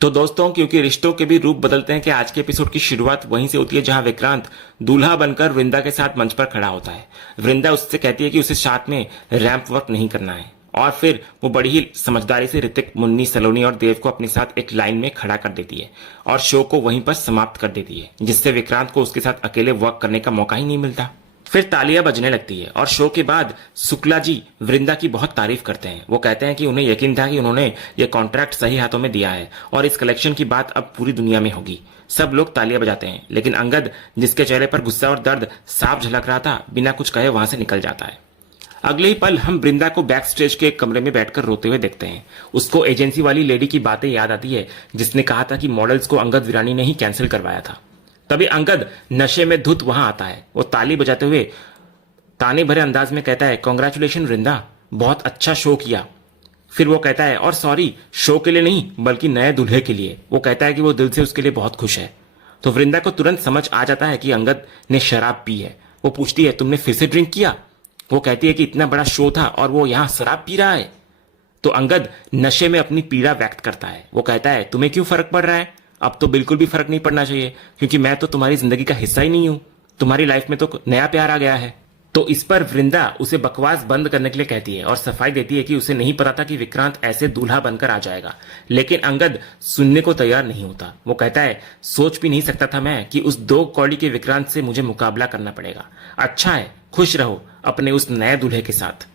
तो दोस्तों, क्योंकि रिश्तों के भी रूप बदलते हैं कि आज के एपिसोड की शुरुआत वहीं से होती है जहां विक्रांत दूल्हा बनकर वृंदा के साथ मंच पर खड़ा होता है। वृंदा उससे कहती है कि उसे साथ में रैंप वर्क नहीं करना है और फिर वो बड़ी ही समझदारी से ऋतिक, मुन्नी, सलोनी और देव को अपने साथ एक लाइन में खड़ा कर देती है और शो को वहीं पर समाप्त कर देती है, जिससे विक्रांत को उसके साथ अकेले वर्क करने का मौका ही नहीं मिलता। फिर तालियां बजने लगती है और शो के बाद शुक्ला जी वृंदा की बहुत तारीफ करते हैं। वो कहते हैं कि उन्हें यकीन था कि उन्होंने ये कॉन्ट्रैक्ट सही हाथों में दिया है और इस कलेक्शन की बात अब पूरी दुनिया में होगी। सब लोग तालियां बजाते हैं, लेकिन अंगद, जिसके चेहरे पर गुस्सा और दर्द साफ झलक रहा था, बिना कुछ कहे वहां से निकल जाता है। अगले ही पल हम वृंदा को बैक स्टेज के एक कमरे में बैठकर रोते हुए देखते हैं। उसको एजेंसी वाली लेडी की बातें याद आती है जिसने कहा था कि मॉडल्स को अंगद विरानी ने ही कैंसिल करवाया था। तभी अंगद नशे में धुत वहां आता है। वो ताली बजाते हुए ताने भरे अंदाज में कहता है, कॉन्ग्रेचुलेशन वृंदा, बहुत अच्छा शो किया। फिर वो कहता है, और सॉरी, शो के लिए नहीं बल्कि नए दूल्हे के लिए। वो कहता है कि वो दिल से उसके लिए बहुत खुश है। तो वृंदा को तुरंत समझ आ जाता है कि अंगद ने शराब पी है। वो पूछती है, तुमने फिर से ड्रिंक किया? वो कहती है कि इतना बड़ा शो था और वो यहां शराब पी रहा है। तो अंगद नशे में अपनी पीड़ा व्यक्त करता है। वो कहता है, तुम्हें क्यों फर्क पड़ रहा है? अब तो बिल्कुल भी फर्क नहीं पड़ना चाहिए, क्योंकि मैं तो तुम्हारी जिंदगी का हिस्सा ही नहीं हूं। तुम्हारी लाइफ में तो नया प्यार आ गया है। तो इस पर वृंदा उसे बकवास बंद करने के लिए कहती है और सफाई देती है कि उसे नहीं पता था कि विक्रांत ऐसे दूल्हा बनकर आ जाएगा। लेकिन अंगद सुनने को तैयार नहीं होता। वो कहता है, सोच भी नहीं सकता था मैं कि उस 2 कौड़ी के विक्रांत से मुझे मुकाबला करना पड़ेगा। अच्छा है, खुश रहो अपने उस नए दूल्हे के साथ।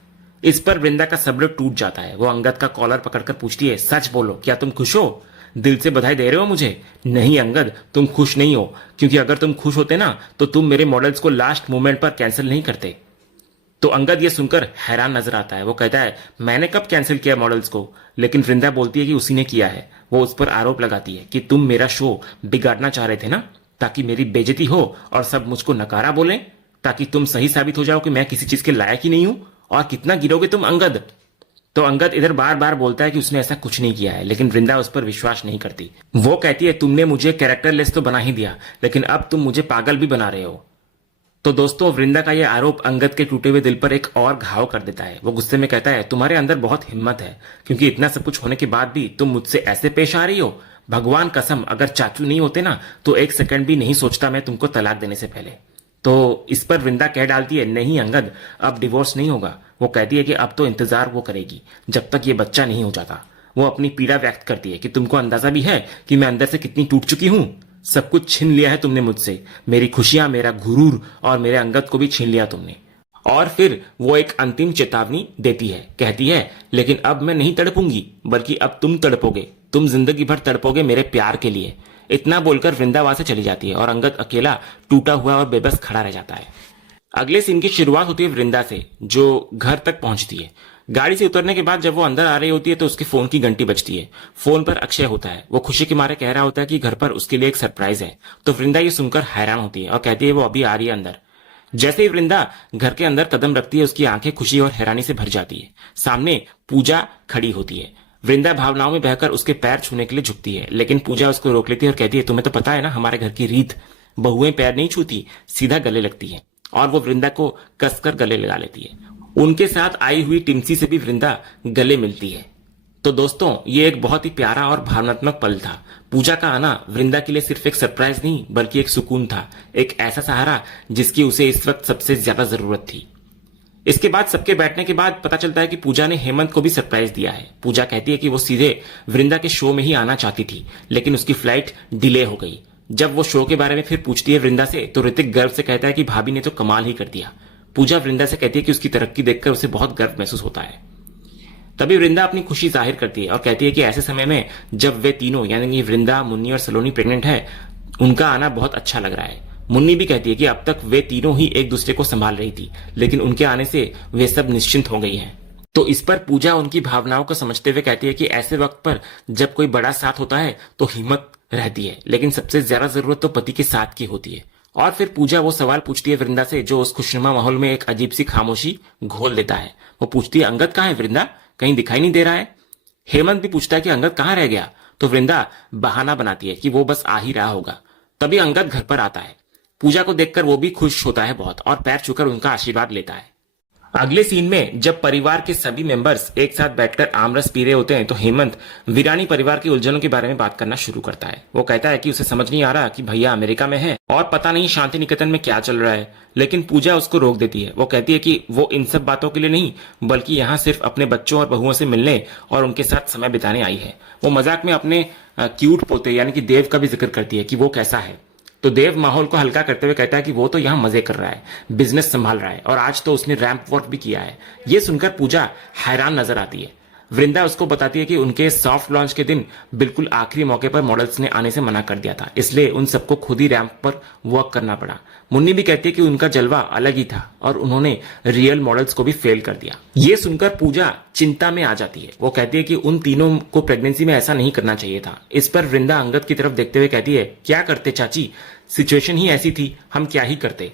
इस पर वृंदा का सब्र टूट जाता है। वो अंगद का कॉलर पकड़कर पूछती है, सच बोलो, क्या तुम खुश हो? दिल से बधाई दे रहे हो मुझे? नहीं अंगद, तुम खुश नहीं हो, क्योंकि अगर तुम खुश होते ना तो तुम मेरे मॉडल्स को लास्ट मोमेंट पर कैंसिल नहीं करते। तो अंगद ये सुनकर हैरान नजर आता है। वो कहता है, मैंने कब कैंसिल किया मॉडल्स को? लेकिन वृंदा बोलती है कि उसी ने किया है। वो उस पर आरोप लगाती है कि तुम मेरा शो बिगाड़ना चाह रहे थे ना, ताकि मेरी बेइज्जती हो और सब मुझको नकारा बोले, ताकि तुम सही साबित हो जाओ कि मैं किसी चीज के लायक ही नहीं हूं। और कितना गिरोगे तुम अंगद? तो अंगद इधर बार बार बोलता है कि उसने ऐसा कुछ नहीं किया है, लेकिन वृंदा उस पर विश्वास नहीं करती। वो कहती है, तुमने मुझे कैरेक्टरलेस तो बना ही दिया, लेकिन अब तुम मुझे पागल भी बना रहे हो। तो दोस्तों, वृंदा का यह आरोप अंगद के टूटे हुए दिल पर एक और घाव कर देता है। वो गुस्से में कहता है, तुम्हारे अंदर बहुत हिम्मत है, क्योंकि इतना सब कुछ होने के बाद भी तुम मुझसे ऐसे पेश आ रही हो। भगवान कसम, अगर चाचू नहीं होते ना तो एक सेकंड भी नहीं सोचता मैं तुमको तलाक देने से पहले। तो इस पर वृंदा कह डालती है, नहीं अंगद, अब डिवोर्स नहीं होगा। वो कहती है कि अब तो इंतजार वो करेगी जब तक ये बच्चा नहीं हो जाता। वो अपनी पीड़ा व्यक्त करती है कि तुमको अंदाजा भी है कि मैं अंदर से कितनी टूट चुकी हूं। सब कुछ छीन लिया है तुमने मुझसे, मेरी खुशियां, मेरा गुरूर और मेरे अंगद को भी छीन लिया तुमने। और फिर वो एक अंतिम चेतावनी देती है, कहती है, लेकिन अब मैं नहीं तड़पूंगी, बल्कि अब तुम तड़पोगे। तुम जिंदगी भर तड़पोगे मेरे प्यार के लिए। इतना बोलकर वृंदा वहां से चली जाती है और अंगद अकेला टूटा हुआ और बेबस खड़ा रह जाता है। अगले सीन की शुरुआत होती है वृंदा से, जो घर तक पहुंचती है। गाड़ी से उतरने के बाद जब वो अंदर आ रही होती है तो उसके फोन की घंटी बजती है। फोन पर अक्षय होता है। वो खुशी के मारे कह रहा होता है कि घर पर उसके लिए एक सरप्राइज है। तो वृंदा ये सुनकर हैरान होती है और कहती है वो अभी आ रही है अंदर। जैसे ही वृंदा घर के अंदर कदम रखती है, उसकी आंखें खुशी और हैरानी से भर जाती है। सामने पूजा खड़ी होती है। वृंदा भावनाओं में बहकर उसके पैर छूने के लिए झुकती है, लेकिन पूजा उसको रोक लेती है और कहती है, तुम्हें तो पता है ना हमारे घर की रीत, बहुएं पैर नहीं छूती, सीधा गले लगती है। और वो वृंदा को कसकर गले लगा लेती है। उनके साथ आई हुई टिम्सी से भी वृंदा गले मिलती है। तो दोस्तों, ये एक बहुत ही प्यारा और भावनात्मक पल था। पूजा का आना वृंदा के लिए सिर्फ एक सरप्राइज नहीं बल्कि एक सुकून था, एक ऐसा सहारा जिसकी उसे इस वक्त सबसे ज्यादा जरूरत थी। इसके बाद सबके बैठने के बाद पता चलता है कि पूजा ने हेमंत को भी सरप्राइज दिया है। पूजा कहती है कि वो सीधे वृंदा के शो में ही आना चाहती थी, लेकिन उसकी फ्लाइट डिले हो गई। जब वो शो के बारे में फिर पूछती है वृंदा से, तो ऋतिक गर्व से कहता है कि भाभी ने तो कमाल ही कर दिया। पूजा वृंदा से कहती है कि उसकी तरक्की देखकर उसे बहुत गर्व महसूस होता है। तभी वृंदा अपनी खुशी जाहिर करती है और कहती है कि ऐसे समय में जब वे तीनों यानी कि वृंदा, मुन्नी और सलोनी प्रेग्नेंट है, उनका आना बहुत अच्छा लग रहा है। मुन्नी भी कहती है कि अब तक वे तीनों ही एक दूसरे को संभाल रही थी, लेकिन उनके आने से वे सब निश्चिंत हो गई हैं। तो इस पर पूजा उनकी भावनाओं को समझते हुए कहती है कि ऐसे वक्त पर जब कोई बड़ा साथ होता है तो हिम्मत रहती है, लेकिन सबसे ज्यादा जरूरत तो पति के साथ की होती है। और फिर पूजा वो सवाल पूछती है वृंदा से जो उस खुशनुमा माहौल में एक अजीब सी खामोशी घोल देता है। वो पूछती है, अंगद कहाँ है वृंदा? कहीं दिखाई नहीं दे रहा है। हेमंत भी पूछता है कि अंगद कहाँ रह गया? तो वृंदा बहाना बनाती है कि वो बस आ ही रहा होगा। तभी अंगद घर पर आता है। पूजा को देखकर वो भी खुश होता है बहुत और पैर छूकर उनका आशीर्वाद लेता है। अगले सीन में जब परिवार के सभी मेंबर्स एक साथ बैठकर आमरस पी रहे होते हैं तो हेमंत वीरानी परिवार की उलझनों के बारे में बात करना शुरू करता है। वो कहता है कि उसे समझ नहीं आ रहा कि भैया अमेरिका में है और पता नहीं शांति निकेतन में क्या चल रहा है, लेकिन पूजा उसको रोक देती है। वो कहती है कि वो इन सब बातों के लिए नहीं बल्कि यहाँ सिर्फ अपने बच्चों और बहुओं से मिलने और उनके साथ समय बिताने आई है। वो मजाक में अपने क्यूट पोते यानी कि देव का भी जिक्र करती है कि वो कैसा है। तो देव माहौल को हल्का करते हुए कहता है कि वो तो यहाँ मजे कर रहा है, बिजनेस संभाल रहा है और आज तो उसने रैंप वॉक भी किया है। ये सुनकर पूजा हैरान नजर आती है। वृंदा उसको बताती है कि उनके सॉफ्ट लॉन्च के दिन बिल्कुल आखिरी मौके पर मॉडल्स ने आने से मना कर दिया था, इसलिए उन सबको खुद ही रैंप पर वॉक करना पड़ा। मुन्नी भी कहती है कि उनका जलवा अलग ही था और उन्होंने रियल मॉडल्स को भी फेल कर दिया। ये सुनकर पूजा चिंता में आ जाती है। वो कहती है कि उन तीनों को प्रेगनेंसी में ऐसा नहीं करना चाहिए था। इस पर वृंदा अंगद की तरफ देखते हुए कहती है, क्या करते चाची, सिचुएशन ही ऐसी थी, हम क्या ही करते।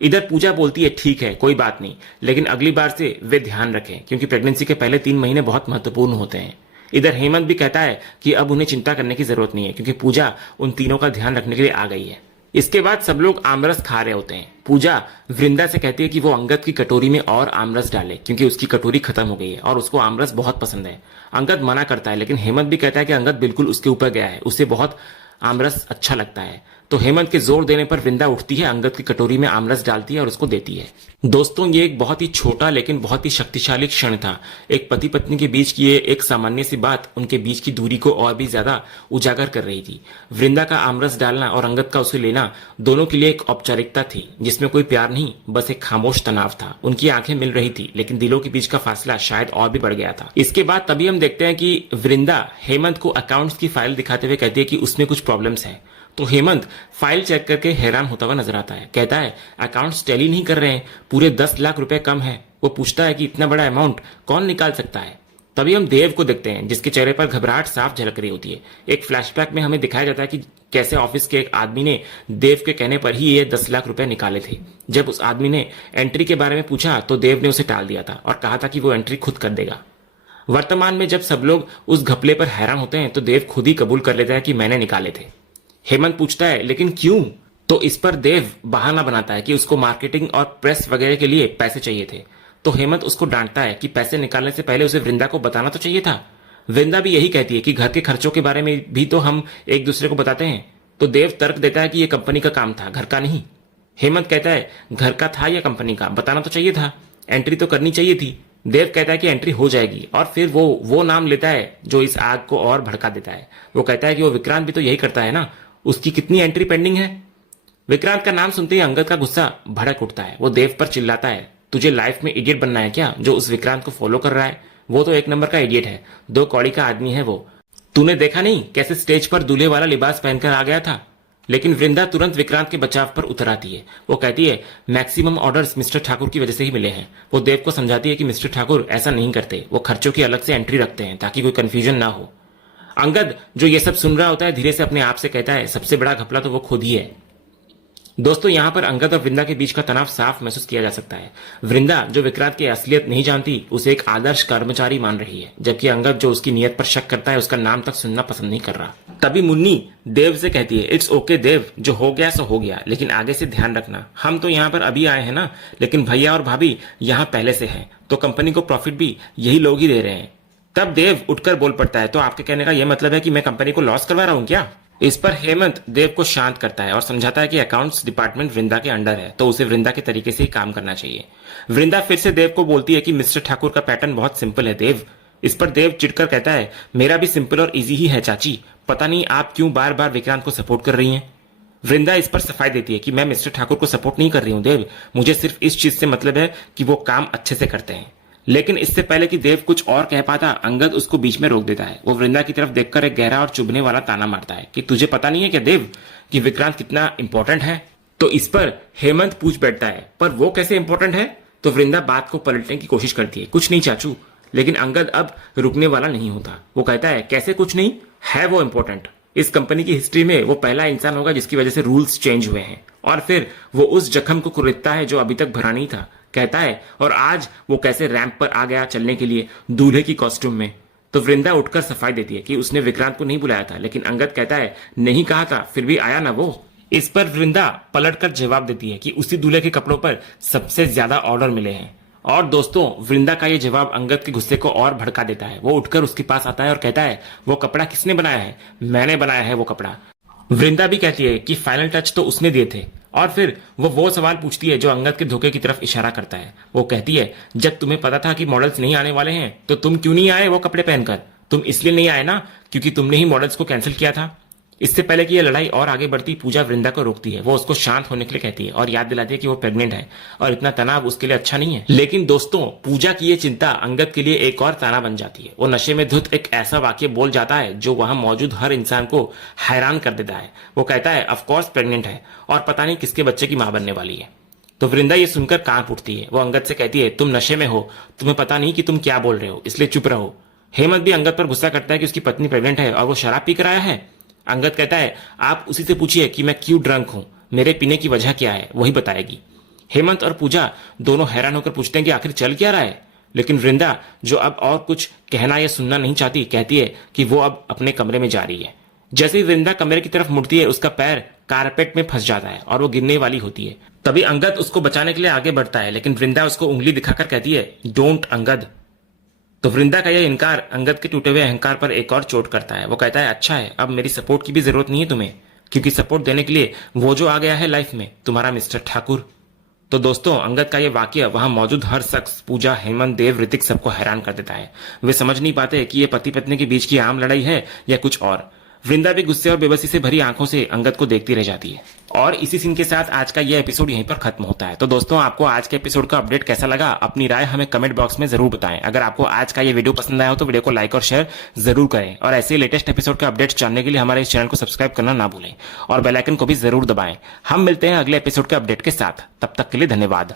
इधर पूजा बोलती है, ठीक है कोई बात नहीं, लेकिन अगली बार से वे ध्यान रखें क्योंकि प्रेगनेंसी के पहले 3 महीने बहुत महत्वपूर्ण होते हैं। इधर हेमंत भी कहता है कि अब उन्हें चिंता करने की जरूरत नहीं है क्योंकि पूजा उन तीनों का ध्यान रखने के लिए आ गई है। इसके बाद सब लोग आमरस खा रहे होते हैं। पूजा वृंदा से कहती है कि वो अंगद की कटोरी में और आमरस डाले क्योंकि उसकी कटोरी खत्म हो गई है और उसको आमरस बहुत पसंद है। अंगद मना करता है लेकिन हेमंत भी कहता है कि अंगद बिल्कुल उसके ऊपर गया है, उसे बहुत आमरस अच्छा लगता है। तो हेमंत के जोर देने पर वृंदा उठती है, अंगद की कटोरी में आमरस डालती है और उसको देती है। दोस्तों, ये एक बहुत ही छोटा लेकिन बहुत ही शक्तिशाली क्षण था। एक पति पत्नी के बीच की ये एक सामान्य सी बात उनके बीच की दूरी को और भी ज्यादा उजागर कर रही थी। वृंदा का आमरस डालना और अंगद का उसे लेना दोनों के लिए एक औपचारिकता थी जिसमें कोई प्यार नहीं, बस एक खामोश तनाव था। उनकी आंखें मिल रही थी लेकिन दिलों के बीच का फासला शायद और भी बढ़ गया था। इसके बाद तभी हम देखते हैं कि वृंदा हेमंत को अकाउंट्स की फाइल दिखाते हुए कहती है कि उसमें कुछ प्रॉब्लम्स है। तो हेमंत फाइल चेक करके हैरान होता हुआ नजर आता है। कहता है अकाउंट्स टैली नहीं कर रहे हैं, पूरे 10 लाख रुपए कम है। वो पूछता है कि इतना बड़ा अमाउंट कौन निकाल सकता है। तभी हम देव को देखते हैं जिसके चेहरे पर घबराहट साफ झलक रही होती है। एक फ्लैशबैक में हमें दिखाया जाता है कि कैसे ऑफिस के एक आदमी ने देव के कहने पर ही ये 10 लाख रुपए निकाले थे। जब उस आदमी ने एंट्री के बारे में पूछा तो देव ने उसे टाल दिया था और कहा था कि वो एंट्री खुद कर देगा। वर्तमान में जब सब लोग उस घपले पर हैरान होते हैं तो देव खुद ही कबूल कर लेता है कि मैंने निकाले थे। हेमंत पूछता है लेकिन क्यों? तो इस पर देव बहाना बनाता है कि उसको मार्केटिंग और प्रेस वगैरह के लिए पैसे चाहिए थे। तो हेमंत उसको डांटता है कि पैसे निकालने से पहले उसे वृंदा को बताना तो चाहिए था। वृंदा भी यही कहती है कि घर के खर्चों के बारे में भी तो हम एक दूसरे को बताते हैं। तो देव तर्क देता है कि यह कंपनी का काम था, घर का नहीं। हेमंत कहता है घर का था या कंपनी का, बताना तो चाहिए था, एंट्री तो करनी चाहिए थी। देव कहता है कि एंट्री हो जाएगी और फिर वो नाम लेता है जो इस आग को और भड़का देता है। वो कहता है कि वो विक्रांत भी तो यही करता है ना, उसकी कितनी एंट्री पेंडिंग है। विक्रांत का नाम सुनते ही अंगद का गुस्सा भड़क उठता है। वो देव पर चिल्लाता है, तुझे लाइफ में इडियट बनना है क्या जो उस विक्रांत को फॉलो कर रहा है? वो तो एक नंबर का इडियट है, 2 कौड़ी का आदमी है वो। तूने देखा नहीं कैसे स्टेज पर दूल्हे वाला लिबास पहनकर आ गया था? लेकिन वृंदा तुरंत विक्रांत के बचाव पर उतर आती है। वो कहती है मैक्सिमम ऑर्डर्स मिस्टर ठाकुर की वजह से ही मिले हैं। वो देव को समझाती है कि मिस्टर ठाकुर ऐसा नहीं करते, वो खर्चों की अलग से एंट्री रखते हैं ताकि कोई कंफ्यूजन ना हो। अंगद जो ये सब सुन रहा होता है धीरे से अपने आप से कहता है सबसे बड़ा घपला तो वो खुद ही है। दोस्तों, यहां पर अंगद और वृंदा के बीच का तनाव साफ महसूस किया जा सकता है। वृंदा जो विक्रांत की असलियत नहीं जानती उसे एक आदर्श कर्मचारी मान रही है, जबकि अंगद जो उसकी नीयत पर शक करता है उसका नाम तक सुनना पसंद नहीं कर रहा। तभी मुन्नी देव से कहती है इट्स ओके देव, जो हो गया सो हो गया, लेकिन आगे से ध्यान रखना। हम तो यहाँ पर अभी आए हैं ना, लेकिन भैया और भाभी यहाँ पहले से हैं, तो कंपनी को प्रॉफिट भी यही लोग ही दे रहे हैं। तब देव उठकर बोल पड़ता है, तो आपके कहने का यह मतलब है कि मैं कंपनी को लॉस करवा रहा हूं क्या? इस पर हेमंत देव को शांत करता है और समझाता है कि अकाउंट्स डिपार्टमेंट वृंदा के अंडर है, तो उसे वृंदा के तरीके से ही काम करना चाहिए। वृंदा फिर से देव को बोलती है कि मिस्टर ठाकुर का पैटर्न बहुत सिंपल है देव। इस पर देव चिढ़कर कहता है मेरा भी सिंपल और इजी ही है चाची, पता नहीं आप क्यों बार बार विक्रांत को सपोर्ट कर रही हैं। वृंदा इस पर सफाई देती है कि मैं मिस्टर ठाकुर को सपोर्ट नहीं कर रही हूं देव, मुझे सिर्फ इस चीज से मतलब है कि वो काम अच्छे से करते हैं। लेकिन इससे पहले कि देव कुछ और कह पाता, अंगद उसको बीच में रोक देता है। वो वृंदा की तरफ देखकर एक गहरा और चुभने वाला ताना मारता है कि तुझे पता नहीं है क्या देव कि विक्रांत कितना इंपॉर्टेंट है? तो इस पर हेमंत पूछ बैठता है पर वो कैसे इंपॉर्टेंट है? तो वृंदा बात को पलटने की कोशिश करती है, कुछ नहीं चाचू। लेकिन अंगद अब रुकने वाला नहीं होता। वो कहता है कैसे कुछ नहीं है, वो इंपॉर्टेंट। इस कंपनी की हिस्ट्री में वो पहला इंसान होगा जिसकी वजह से रूल्स चेंज हुए हैं। और फिर वो उस जख्म को कुरेदता है जो अभी तक भरा नहीं था, कहता है और आज वो कैसे रैंप पर आ गया चलने के लिए दूल्हे की कॉस्ट्यूम में। तो वृंदा उठकर सफाई देती है कि उसने विक्रांत को नहीं बुलाया था, लेकिन अंगद कहता है नहीं कहा था, फिर भी आया ना वो। इस पर वृंदा पलटकर जवाब देती है कि उसी दूल्हे के कपड़ों पर सबसे ज्यादा ऑर्डर मिले हैं और दोस्तों वृंदा का ये जवाब अंगद के गुस्से को और भड़का देता है। वो उठकर उसके पास आता है और कहता है, वो कपड़ा किसने बनाया है? मैंने बनाया है वो कपड़ा। वृंदा भी कहती है कि फाइनल टच तो उसने दिए थे। और फिर वो सवाल पूछती है जो अंगद के धोखे की तरफ इशारा करता है। वो कहती है, जब तुम्हें पता था कि मॉडल्स नहीं आने वाले हैं तो तुम क्यों नहीं आए वो कपड़े पहनकर? तुम इसलिए नहीं आए ना क्योंकि तुमने ही मॉडल्स को कैंसिल किया था। इससे पहले कि यह लड़ाई और आगे बढ़ती, पूजा वृंदा को रोकती है। वो उसको शांत होने के लिए कहती है और याद दिलाती है कि वो प्रेग्नेंट है और इतना तनाव उसके लिए अच्छा नहीं है। लेकिन दोस्तों पूजा की ये चिंता अंगद के लिए एक और ताना बन जाती है। वो नशे में धुत एक ऐसा वाक्य बोल जाता है जो वहां मौजूद हर इंसान को हैरान कर देता है। वो कहता है, ऑफकोर्स प्रेग्नेंट है और पता नहीं किसके बच्चे की मां बनने वाली है। तो वृंदा ये सुनकर कांप उठती है। वो अंगद से कहती है, तुम नशे में हो, तुम्हें पता नहीं कि तुम क्या बोल रहे हो, इसलिए चुप रहो। हेमंत भी अंगद पर गुस्सा करता है कि उसकी पत्नी प्रेग्नेंट है और वो शराब पीकर आया है। अंगद कहता है, आप उसी से पूछिए कि मैं क्यों ड्रंक हूं, मेरे पीने की वजह क्या है, वही बताएगी। हेमंत और पूजा दोनों हैरान होकर पूछते हैं कि आखिर चल क्या रहा है। लेकिन वृंदा, जो अब और कुछ कहना या सुनना नहीं चाहती, कहती है कि वो अब अपने कमरे में जा रही है। जैसे ही वृंदा कमरे की तरफ मुड़ती है, उसका पैर कारपेट में फंस जाता है और वो गिरने वाली होती है। तभी अंगद उसको बचाने के लिए आगे बढ़ता है, लेकिन वृंदा उसको उंगली दिखाकर कहती है, डोंट अंगद। तो वृंदा का यह इनकार अंगद के टूटे हुए अहंकार पर एक और चोट करता है। वो कहता है, अच्छा है, अब मेरी सपोर्ट की भी जरूरत नहीं है तुम्हें, क्योंकि सपोर्ट देने के लिए वो जो आ गया है लाइफ में, तुम्हारा मिस्टर ठाकुर। तो दोस्तों अंगद का ये वाक्य वहां मौजूद हर शख्स, पूजा, हेमंत, देव, ऋतिक, सबको हैरान कर देता है। वे समझ नहीं पाते कि ये पति पत्नी के बीच की आम लड़ाई है या कुछ और। वृंदा भी गुस्से और बेबसी से भरी आंखों से अंगद को देखती रह जाती है। और इसी सीन के साथ आज का यह एपिसोड यहीं पर खत्म होता है। तो दोस्तों आपको आज के एपिसोड का अपडेट कैसा लगा, अपनी राय हमें कमेंट बॉक्स में जरूर बताएं। अगर आपको आज का ये वीडियो पसंद आया हो तो वीडियो को लाइक और शेयर जरूर करें और ऐसे लेटेस्ट एपिसोड का अपडेट जानने के लिए हमारे इस चैनल को सब्सक्राइब करना ना भूलें और बेल आइकन को भी जरूर दबाएं। हम मिलते हैं अगले एपिसोड के अपडेट के साथ, तब तक के लिए धन्यवाद।